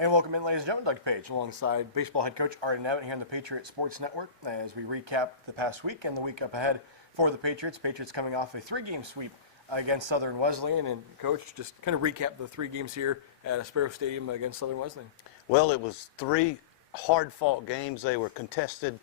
And welcome in, ladies and gentlemen. Doug Page alongside baseball head coach Art Inabinet here on the Patriot Sports Network as we recap the past week and the week up ahead for the Patriots. Patriots coming off a 3-game sweep against Southern Wesleyan. And, Coach, just kind of recap the 3 games here at Sparrow Stadium against Southern Wesleyan. Well, it was 3 hard-fought games. They were contested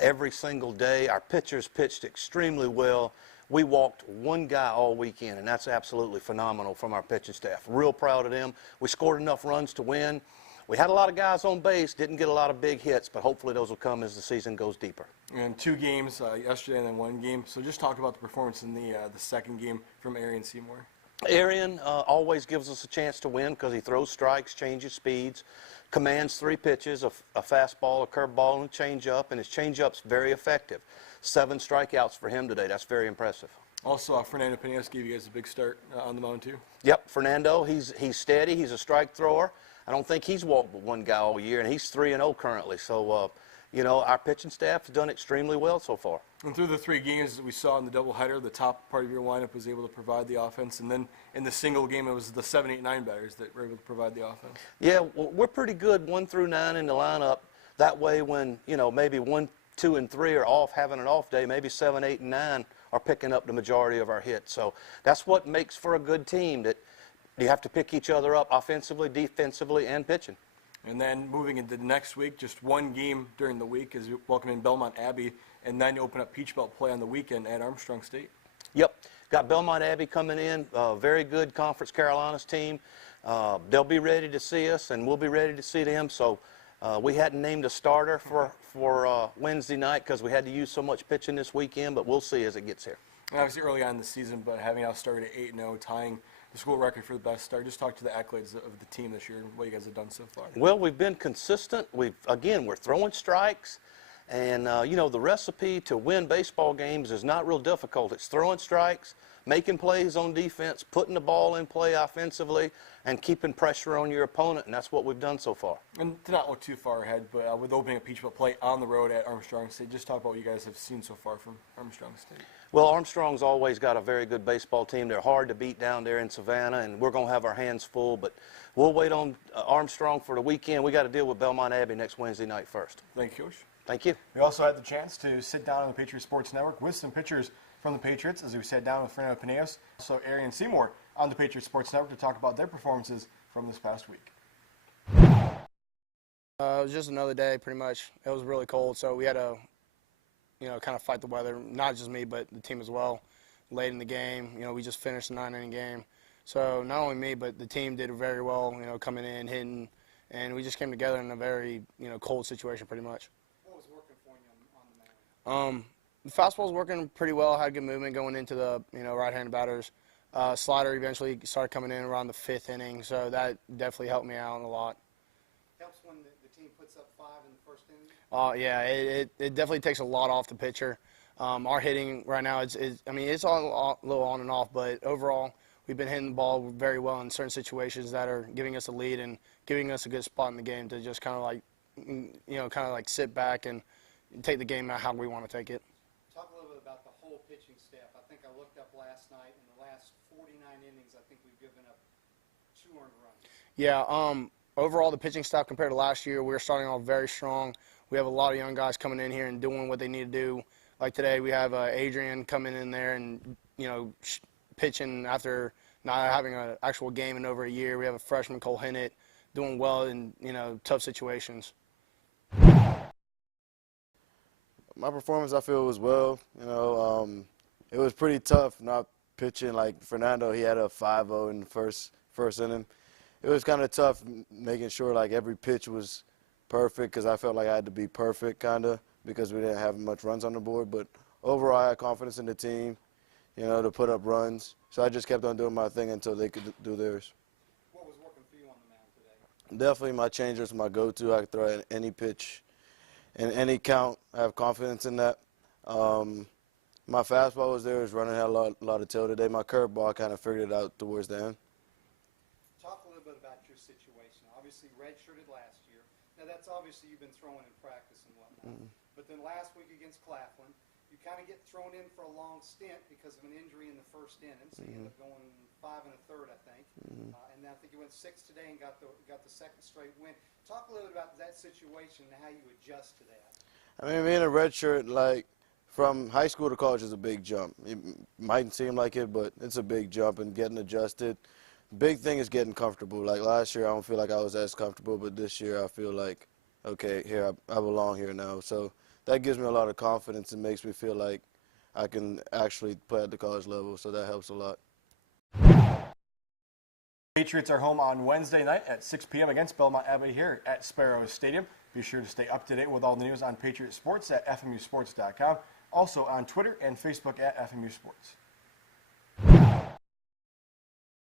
every single day. Our pitchers pitched extremely well. We walked 1 guy all weekend, and that's absolutely phenomenal from our pitching staff. Real proud of them. We scored enough runs to win. We had a lot of guys on base, didn't get a lot of big hits, but hopefully those will come as the season goes deeper. And 2 games yesterday and then 1 game. So just talk about the performance in the second game from Arien Seymour. Arien always gives us a chance to win because he throws strikes, changes speeds, commands 3 pitches, a fastball, a curveball, and a changeup, and his changeup's very effective. 7 strikeouts for him today. That's very impressive. Also, Fernando Pinillos gave you guys a big start on the mound, too. Yep, Fernando, he's steady. He's a strike thrower. I don't think he's walked but 1 guy all year, and he's 3-0 currently. So, you know, our pitching staff has done extremely well so far. And through the 3 games that we saw in the doubleheader, the top part of your lineup was able to provide the offense. And then in the single game, it was the 7, 8, 9 batters that were able to provide the offense. Yeah, well, we're pretty good 1 through 9 in the lineup. That way when, you know, maybe 1, 2, and 3 are off, having an off day, maybe 7, 8, and 9 are picking up the majority of our hits. So that's what makes for a good team, that you have to pick each other up offensively, defensively, and pitching. And then moving into the next week, just 1 game during the week is welcoming Belmont Abbey, and then you open up Peach Belt play on the weekend at Armstrong State. Yep, got Belmont Abbey coming in, very good Conference Carolinas team. They'll be ready to see us, and we'll be ready to see them. So we hadn't named a starter for Wednesday night because we had to use so much pitching this weekend, but we'll see as it gets here. And obviously early on in the season, but having now started at 8-0, tying the school record for the best start. Just talk to the accolades of the team this year and what you guys have done so far. Well, we've been consistent. We're throwing strikes. And, you know, the recipe to win baseball games is not real difficult. It's throwing strikes, making plays on defense, putting the ball in play offensively, and keeping pressure on your opponent, and that's what we've done so far. And to not look too far ahead, but with opening a Peach Belt play on the road at Armstrong State, just talk about what you guys have seen so far from Armstrong State. Well, Armstrong's always got a very good baseball team. They're hard to beat down there in Savannah, and we're going to have our hands full, but we'll wait on Armstrong for the weekend. We got to deal with Belmont Abbey next Wednesday night first. Thank you, Coach. Thank you. We also had the chance to sit down on the Patriot Sports Network with some pitchers from the Patriots as we sat down with Fernando Pinillos, so Arien Seymour on the Patriot Sports Network to talk about their performances from this past week. It was just another day, pretty much. It was really cold, so we had to, you know, kind of fight the weather. Not just me, but the team as well. Late in the game, you know, we just finished a 9-inning game. So not only me, but the team did very well, you know, coming in, hitting, and we just came together in a very, you know, cold situation, pretty much. What was working for you on the mound? The fastball was working pretty well. Had good movement going into the, you know, right-handed batters. Slider eventually started coming in around the 5th inning, so that definitely helped me out a lot. Helps when the team puts up 5 in the first inning? Yeah, it definitely takes a lot off the pitcher. Our hitting right now, it's all a little on and off, but overall, we've been hitting the ball very well in certain situations that are giving us a lead and giving us a good spot in the game to just kind of like, you know, kind of like sit back and take the game out how we want to take it. Talk a little bit about the whole pitching staff. I think I looked up last night. In the last 49 innings, I think we've given up 2 earned runs. Yeah, overall, the pitching staff compared to last year, we're starting off very strong. We have a lot of young guys coming in here and doing what they need to do. Like today, we have Adrian coming in there and, you know, pitching after not having an actual game in over a year. We have a freshman, Cole Hinnett, doing well in, you know, tough situations. My performance, I feel, was well. You know, it was pretty tough not pitching like Fernando. He had a 5-0 in the first inning. It was kind of tough making sure like every pitch was perfect because I felt like I had to be perfect kind of because we didn't have much runs on the board. But overall, I had confidence in the team, you know, to put up runs. So I just kept on doing my thing until they could do theirs. What was working for you on the mound today? Definitely my changers, my go-to. I could throw at any pitch. In any count, I have confidence in that. My fastball was there, it was running, had a lot of tail today. My curveball, I kind of figured it out towards the end. Talk a little bit about your situation. Obviously, redshirted last year. Now, that's obviously you've been throwing in practice and whatnot. But then last week against Claflin, you kind of get thrown in for a long stint because of an injury in the first inning, so you end up going 5 1/3, I think. And then I think you went 6 today and got the second straight win. Talk a little bit about that situation and how you adjust to that. I mean, being a redshirt, like, from high school to college is a big jump. It mightn't seem like it, but it's a big jump, and getting adjusted. Big thing is getting comfortable. Like last year, I don't feel like I was as comfortable, but this year I feel like, okay, here I belong here now. So that gives me a lot of confidence and makes me feel like I can actually play at the college level, so that helps a lot. Patriots are home on Wednesday night at 6 p.m. against Belmont Abbey here at Sparrow Stadium. Be sure to stay up to date with all the news on Patriot Sports at FMUsports.com. Also on Twitter and Facebook at FMU Sports.